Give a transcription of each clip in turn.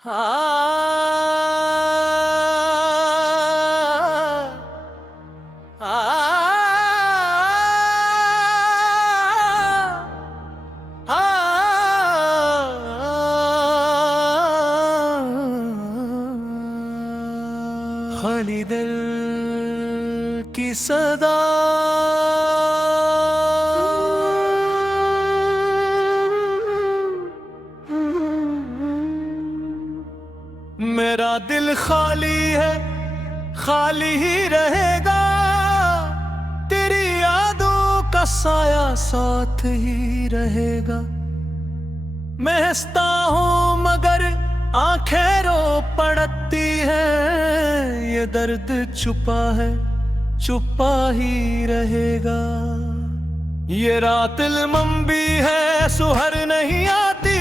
खाली दिल की सदा मेरा दिल खाली है, खाली ही रहेगा। तेरी यादों का साया साथ ही रहेगा। मैं हंसता हूँ मगर आंखें रो पड़ती है। ये दर्द छुपा है, छुपा ही रहेगा। ये रात लंबी है, सुहर नहीं आती।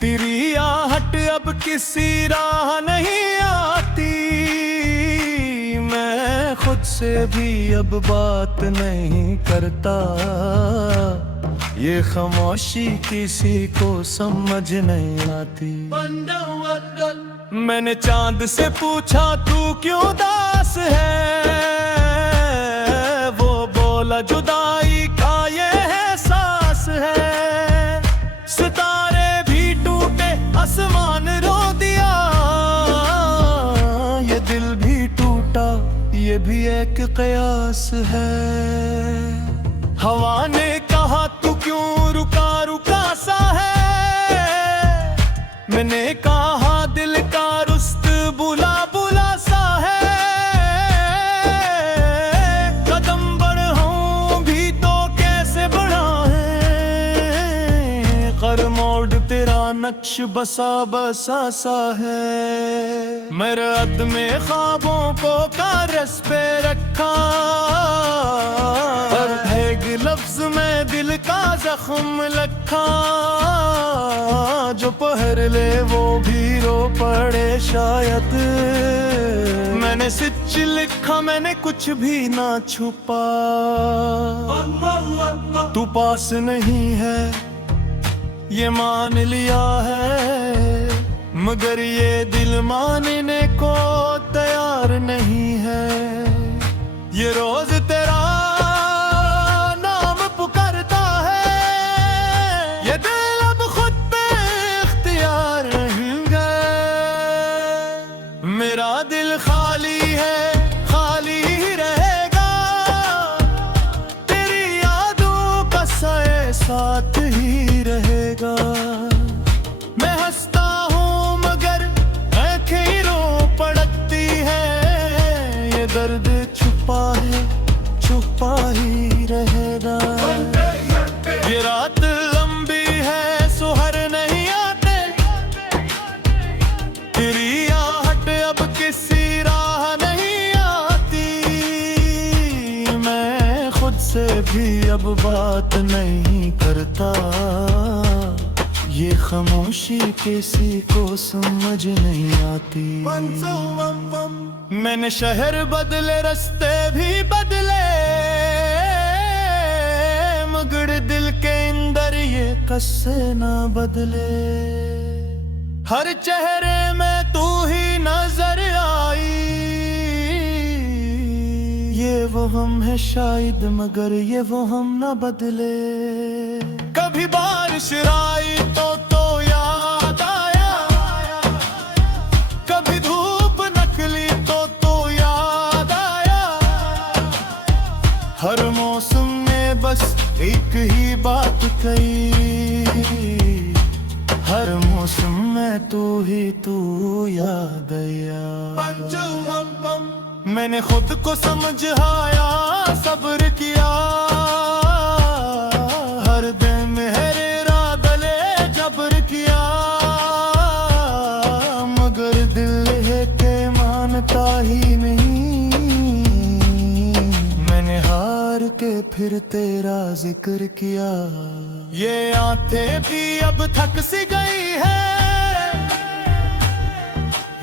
तेरी आहट अब किसी राह नहीं आती। मैं खुद से भी अब बात नहीं करता। ये खामोशी किसी को समझ नहीं आती। मैंने चांद से पूछा तू क्यों उदास है। वो बोला जुदाई का ये एहसास है। सितारे भी टूटे, आसमान रो दिया। ये दिल भी टूटा, ये भी एक कयास है। हवा ने कहा तू क्यों रुका रुका सा है। मैंने कहा दिल का रुस्त बुला बुला सा है। कदम बढ़ाऊं भी तो कैसे बढ़ा है। कर मोड़ तेरा नक्श बसा बसा सा है। मेरे रद में ख्वाबों को कारस पे रखा। लफ्ज में दिल का जख्म लखा। जो पहर ले वो भी रो पड़े शायद। मैंने सच लिखा, मैंने कुछ भी ना छुपा। तू पास नहीं है ये मान लिया है। मगर ये दिल मानने को तैयार नहीं है। ये रोज तेरा मेरा दिल खाली है, खाली ही रहेगा। तेरी यादों का साए साथ ही रहेगा। मैं हंसता हूँ मगर आंखें ही रो पड़ती है। ये दर्द छुपा है, छुपा ही रहेगा। ये रात लंबी है, सुहर नहीं आते। तेरी अब किसी राह नहीं आती। मैं खुद से भी अब बात नहीं करता। ये खामोशी किसी को समझ नहीं आती। मैंने शहर बदले, रास्ते भी बदले। मगर दिल के अंदर ये कस्से ना बदले। हर चेहरे में तू ही नजर आई। ये वो हम है शायद, मगर ये वो हम ना बदले। कभी बारिश आई तो याद आया। कभी धूप निकली तो याद आया। हर मौसम में बस एक ही बात कही। हर मौसम में तू ही तू याद आया। मैंने खुद को समझाया, सब्र किया। हर दिन मेरे रादले जबर किया। मगर दिल है के मानता ही नहीं। मैंने हार के फिर तेरा जिक्र किया। ये आंखें भी अब थक सी गई है।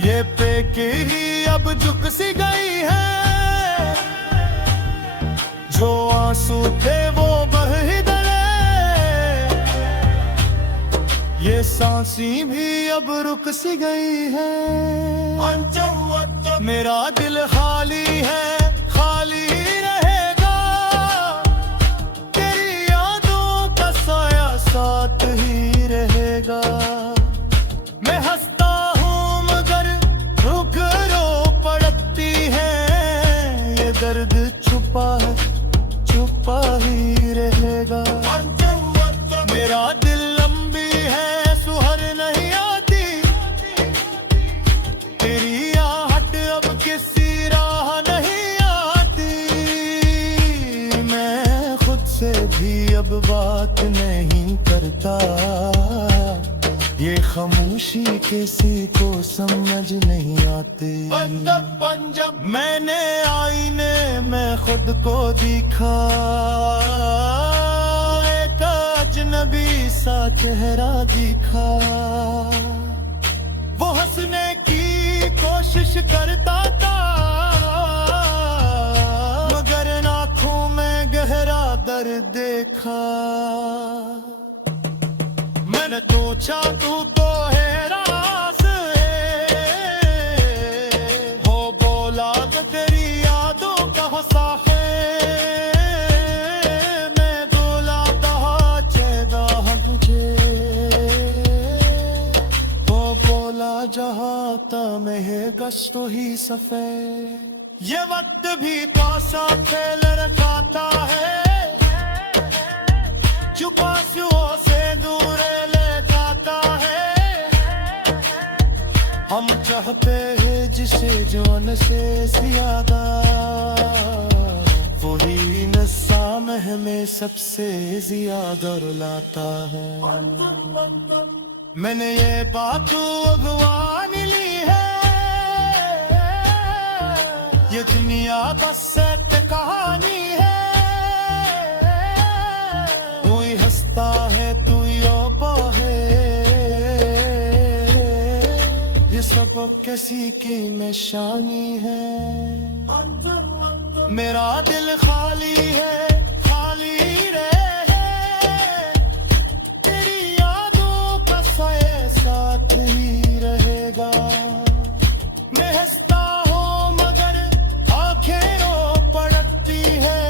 ये पेके ही अब झुक सी गई है। जो आंसू थे वो बह ही गए। ये सांसें भी अब रुक सी गई है, मेरा दिल खाली है, खाली रहेगा, तेरी यादों का साया साथ ही रहेगा। मैं हंसता हूँ मगर रुक रो पड़ती है, ये दर्द छुपा है, छुपा ही रहेगा। मेरा दिल लंबी है, सुहर नहीं आती, तेरी आहट अब किसी राह नहीं आती। मैं खुद से भी अब बात नहीं करता, ये खामोशी किसी को समझ नहीं आती। मैंने आईने में खुद को दिखा, एक अजनबी सा चेहरा दिखा, वो हंसने की कोशिश करता था, मगर आंखों में गहरा दर्द देखा। मैंने सोचा तू तो है रास हो, बोला कि तेरी यादों का हंसा है, मैं बोला कहा चेगा तुझे, वो बोला जहाँ तमें गश्तो ही सफेद। ये वक्त भी पासा फेल रखाता है, छुपा से दूर ले जाता है। हम चाहते हैं जिसे जान से ज्यादा, वही नशा में हमें सबसे ज्यादा रुलाता है। मैंने ये बात भगवान ली है, ये दुनिया बस एक कहानी है, कोई हंसता है तू योबा है, ये सब किसी की निशानी है। मेरा दिल खाली है, खाली रहे, तेरी यादों का साया साथ ही रहेगा। मैं हंसता हूँ मगर आंखें रो पड़ती है,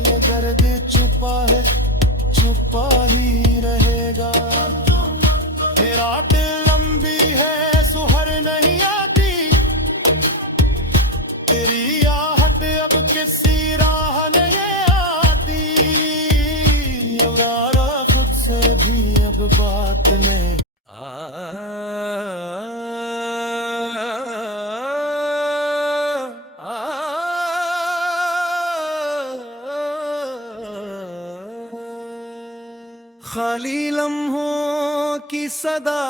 ये दर्द छुपा है, छुपा ही रहेगा। तेरा दिल लंबी है, सुहर नहीं आती, तेरी आहट अब किसी राह नहीं आती। यारा खुद से भी अब बात नहीं। खाली लम्हों की सदा,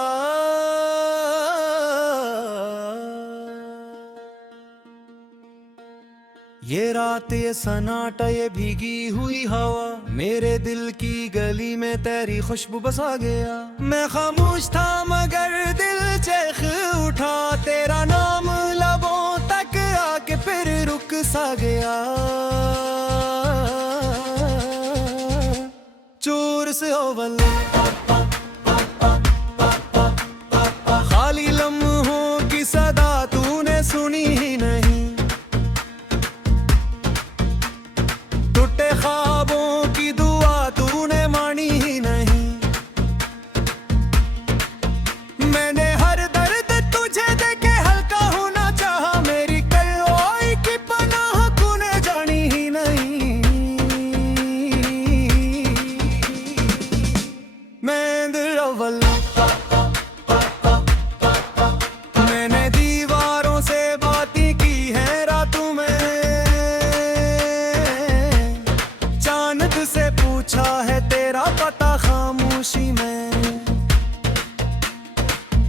ये रात ये सन्नाटा ये भीगी हुई हवा, मेरे दिल की गली में तेरी खुशबू बसा गया। मैं खामोश था मगर दिल चेख उठा, तेरा नाम लबों तक आके फिर रुक सा गया। चोर से ओवल खाली लम्हों की सदा तूने सुनी ही नहीं, टूटे ख्वाबों की दुआ तूने मानी ही नहीं। मैंने हर दर्द तुझे देके हल्का होना चाहा, मेरी कल्लोई की पनाह तूने जानी ही नहीं। मैं दिल अव्वल मैंने दीवारों से बातें की है रातों में, चांद से पूछा है तेरा पता खामोशी में।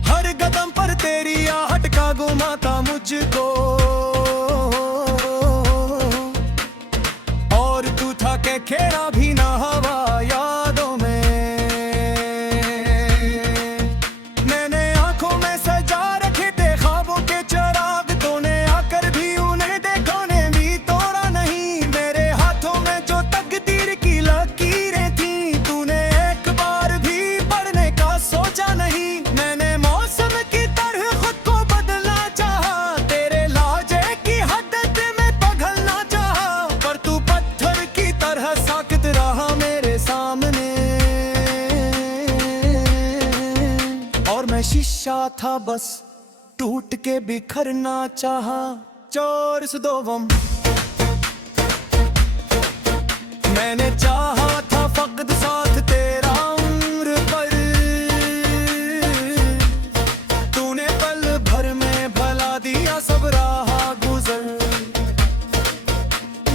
हर कदम पर तेरी आहट का गुमाता मुझको, और तू था के खेरा भी ना हवा यादों में। मैंने आंखों में सजा रखे थे ख्वाबों के चिराग, तूने आकर भी उन्हें देखा ने भी तोड़ा नहीं। मेरे हाथों में जो तकदीर की लकीरें थी, तूने एक बार भी पढ़ने का मैं शीशा था बस टूट के बिखरना चाहा। चोर सुदोवम मैंने चाहा था फकद साथ तेरा उम्र पर, तूने पल भर में भला दिया सब राह गुजर।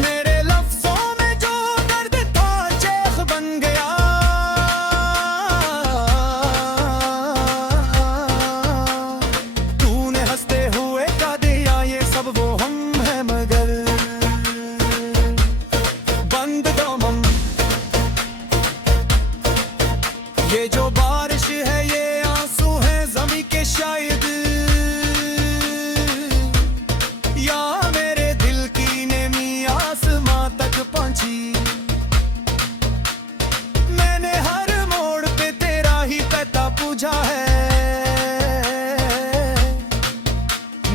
मेरे लफ्जों में जो दर्द था चेख बन गया, तूने हंसते हुए कह दिया ये सब वो हम है मगर बंद दामन। ये जो बारिश है ये आंसू है ज़मीं के शायद, या मेरे दिल की नेमी आसमां तक पहुंची। मैंने हर मोड़ पे तेरा ही कहता पूछा है,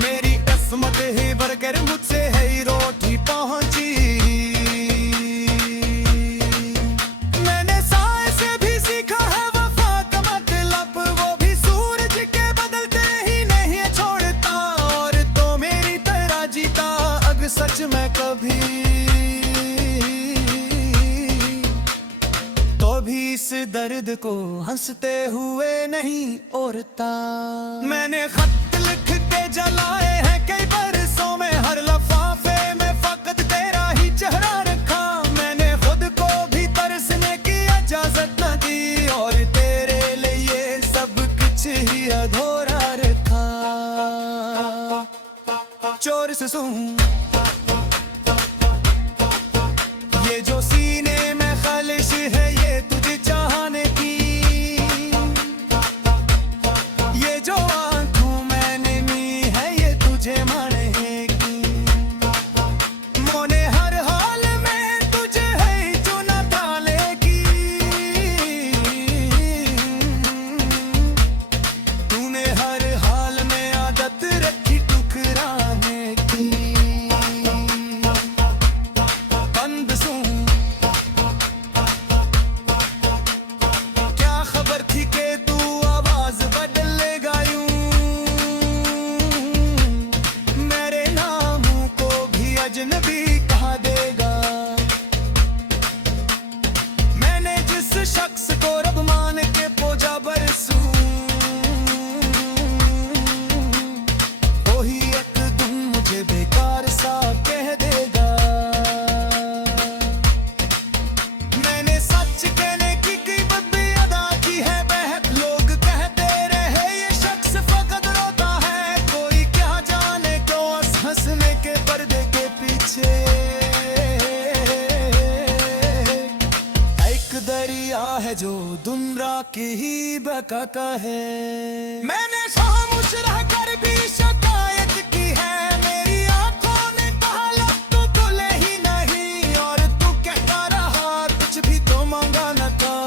मेरी किस्मत ही बरकर मुझसे है ही रोटी पहुंची। मैंने साए से भी सीखा है वफा का मतलब, वो भी सूरज के बदलते ही नहीं छोड़ता, और तो मेरी तरह जीता अगर सच में कभी, तो भी इस दर्द को हंसते हुए नहीं ओरता। मैंने खत लिख के जलाए हैं कई बरसों में, हर लफाफे में फकत तेरा ही चेहरा रखा। मैंने खुद को भी तरसने की इजाजत न दी, और तेरे लिए सब कुछ ही अधूरा रखा। चोर से सुन ये जो सीने में खालिश है ये तुझे चाहने की, ये जो आंखों में नमी है ये तुझे माने की। मोने हर हाल में तुझे है चुना डालेगी, तूने हर हाल में आदत रखी ठुकराने की। बंद सुन क्या खबर थी कि तू आवाज बदलेगा यूं, मेरे नामों को भी अजनबी कहा देगा। मैंने जिस शख्स को रब मान के पूजा बरसूं, वही एकदम मुझे बेकार सा कह देगा। मैंने सच कहने की कीमत भी अदा की है बहक, लोग कहते रहे ये शख्स फकत रोता है, कोई क्या जाने क्यों हंसने के पर्दे के पीछे एक दरिया है जो दुमरा की ही बकाता है। मैंने खामोश रहकर भी शिकायत की है, मेरी आंखों ने कहा लब तो खुले ही नहीं, और तू कहता रहा कुछ भी तो मांगा न था।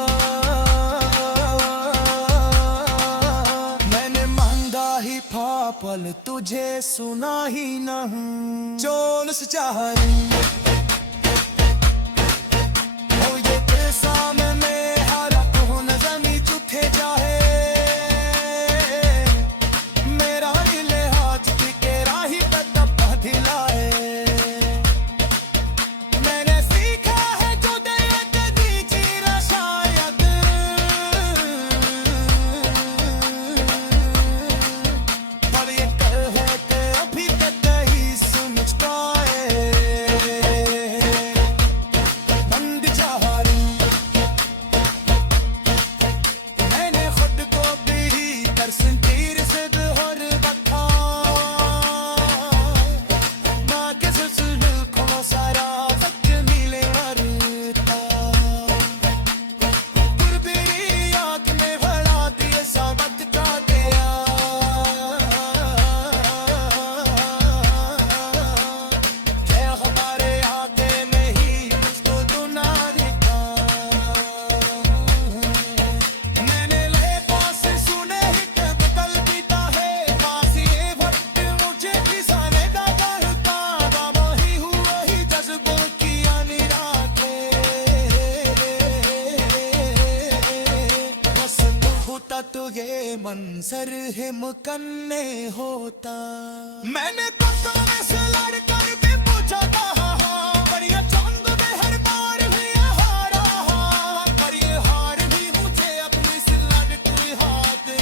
मैंने मांगा ही पापल तुझे सुना ही नहीं। चोल से चाह ओ ये पैसा में हारा को न जमी चुथे जाए, मेरा रिले हाथ के राही तब दिलाए। मैंने सीखा है जो दे दी चीरा शायद, पर ये कल है कि अभी तक नहीं समझ पाए। मंजर है मुकन्ने होता। मैंने कदम से लड़कर भी पूछा था, पर ये चांद में हर बार भी हारा, पर ये हार भी मुझे अपनी से लड़ती हाथे।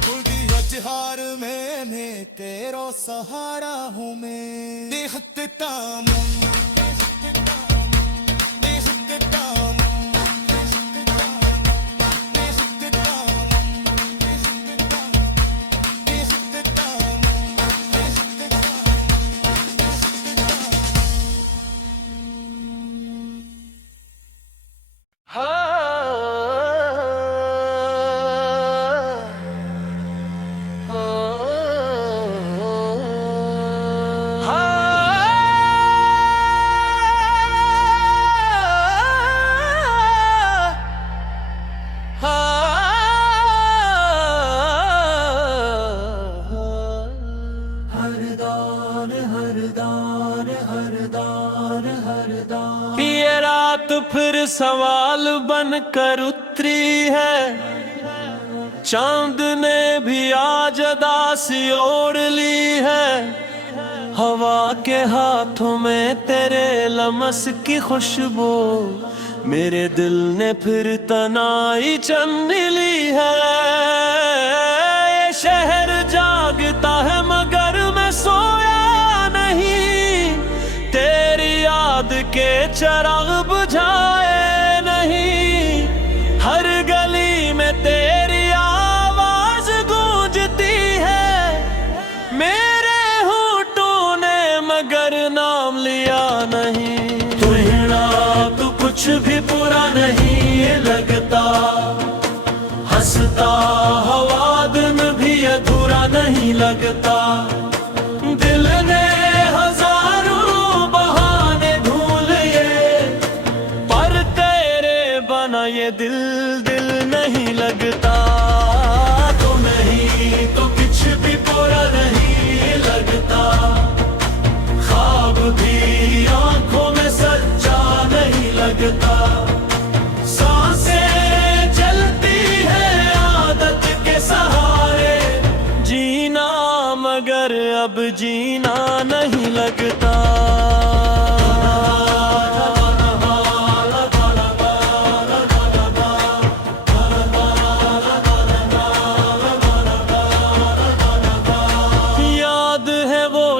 खुद अजहार मैंने तेरा सहारा हूँ मैं। देखते तामुम ये रात फिर सवाल बनकर उतरी है, चांद ने भी आज अदासी ओढ़ ली है। हवा के हाथों में तेरे लमस की खुशबू, मेरे दिल ने फिर तनाई चन ली है। ये शहर जागता है मगर मैं सोया नहीं, तेरी याद के चिराग बुझाए नहीं। हर गली में तेरी आवाज गूंजती है, मेरे होठों ने मगर नाम लिया नहीं। तू हिड़ा तू कुछ भी बुरा नहीं लगता, हंसता हवा दिन भी अधूरा नहीं लगता। दिल ने ये दिल दिल नहीं लगता। तो नहीं तो कुछ भी बुरा नहीं लगता, ख्वाब भी आंखों में सच्चा नहीं लगता। सांसें चलती है आदत के सहारे, जीना मगर अब जीना नहीं लगता।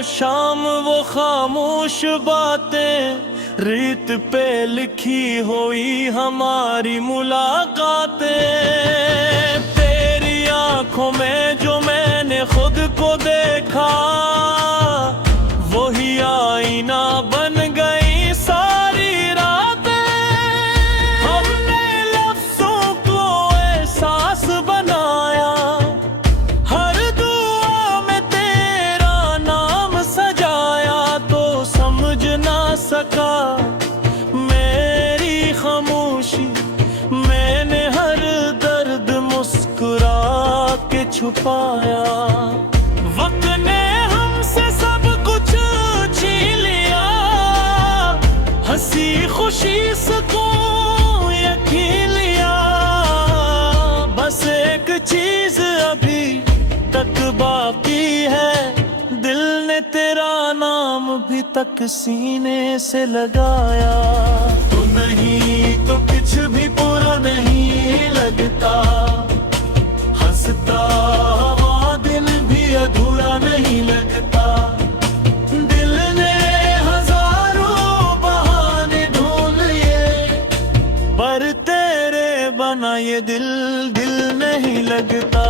शाम वो खामोश बातें, रीत पे लिखी हुई हमारी मुलाकातें। तेरी आंखों में जो मैंने खुद को देखा, वही आईना बन गई सारी रातें। हमने लफ्जों को एहसास बनाया, हर दुआ में तेरा नाम सजाया। तो समझ ना सका मेरी खामोशी, मैंने हर दर्द मुस्कुरा के छुपाया। वक्त ने हमसे सब कुछ छीन लिया, हंसी खुशी सुकून यकीन लिया। बस एक चीज अभी तक बाकी है, दिल ने तेरा नाम भी तक सीने से लगाया। तो नहीं तो कुछ भी बुरा नहीं लगता, हंसता हवा दिन भी अधूरा नहीं लगता। दिल ने हजारों बहाने ढूंढ लिए, पर तेरे बना ये दिल दिल नहीं लगता।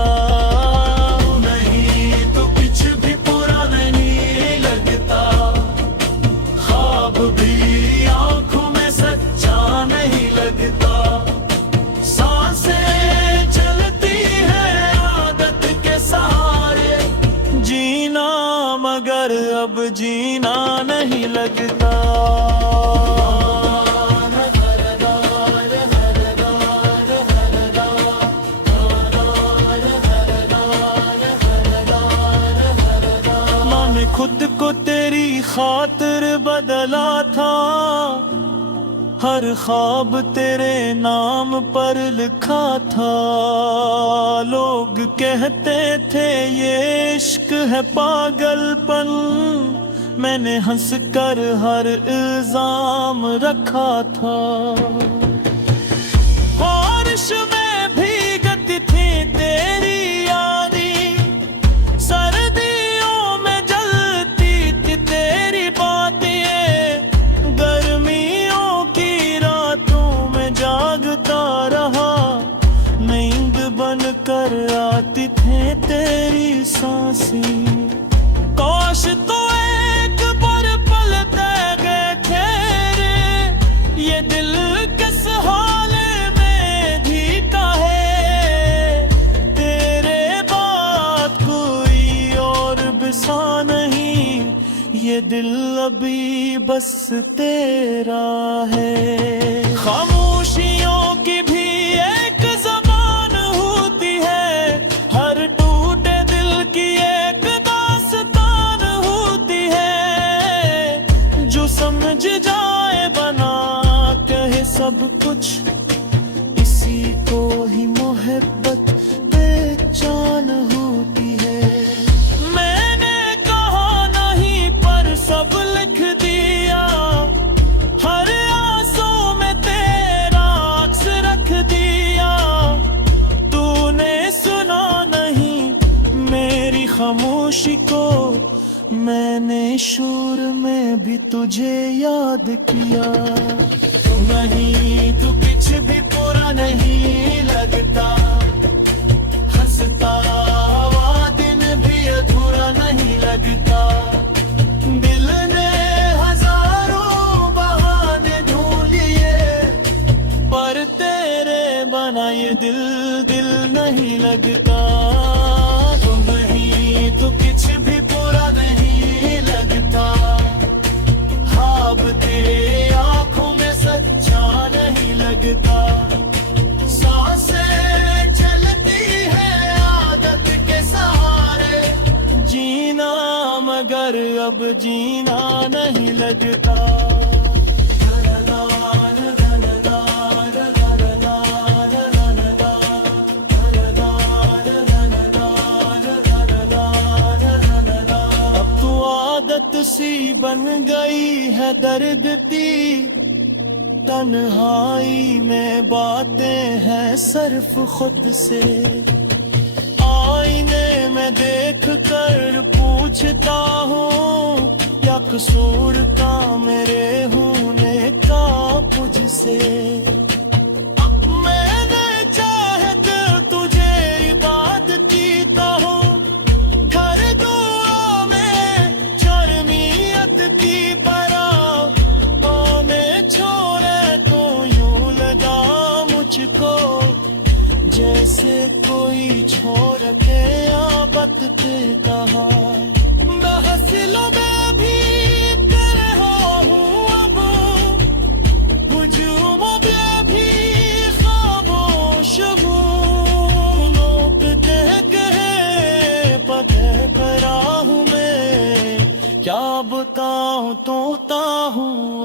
नहीं तो कुछ भी बुरा नहीं लगता, ख्वाब भी आंखों में सच्चा नहीं लगता। सांसें चलती है आदत के सहारे, जीना मगर अब जीना नहीं लगता। मैंने खुद को तेरी खातिर बदला था, हर ख्वाब तेरे नाम पर लिखा था। लोग कहते थे ये इश्क है पागलपन, मैंने हंस कर हर इल्जाम रखा था। बारिश में भीगती थी तेरी यारी, सर्दियों में जलती थी तेरी बातें, गर्मियों की रातों में जागता रहा, नींद बनकर आती थी तेरी सांसें। काश तो एक बार पल गए ठहरे, ये दिल किस हाल में जीता है, तेरे बाद कोई और बिसा नहीं, ये दिल अभी बस तेरा है। खामोशियों की भी एक ज़बान होती है, हर टूटे दिल की एक दास्तान होती है, जो समझ जाए बना कहे सब कुछ, इसी को ही मोहब्बत पहचान होती है। मैंने कहा नहीं पर सब लिख दिया, हर आंसू में तेरा अक्स रख दिया, तूने सुना नहीं मेरी खामोशी को, मैंने शोर में भी तुझे याद किया। तू नहीं, तू कुछ भी पूरा नहीं लगता, हंसता हुआ दिन भी अधूरा नहीं लगता, दिल ने हजारों बहाने ढूंढ लिए, पर तेरे बना ये दिल दिल नहीं लगता। तू नहीं, तू कुछ भी पूरा नहीं लगता, ख्वाब तेरे आंखों में सच्चा नहीं लगता, सांसें चलती है आदत के सहारे, जीना मगर अब जीना नहीं लगता। अब तो आदत सी बन गई है दर्द दी, तन्हाई में बातें हैं सिर्फ खुद से, आईने में देख कर पूछता हूँ, क्या कसूर था मेरे होने का मुझसे। अब मैंने चाहत तुझे इबादत जीता हूँ, हर दुआ में शर्मियत की पराह में छोड़े तो यूं लगा मुझको, जैसे कोई छोड़ के आबत पे कहा। महफिलों में भी तेरे हूँ अब, हुजूमों में भी खामोश हूँ, लौटते कहे पते पर हूँ मैं, क्या बताऊँ तोता हूँ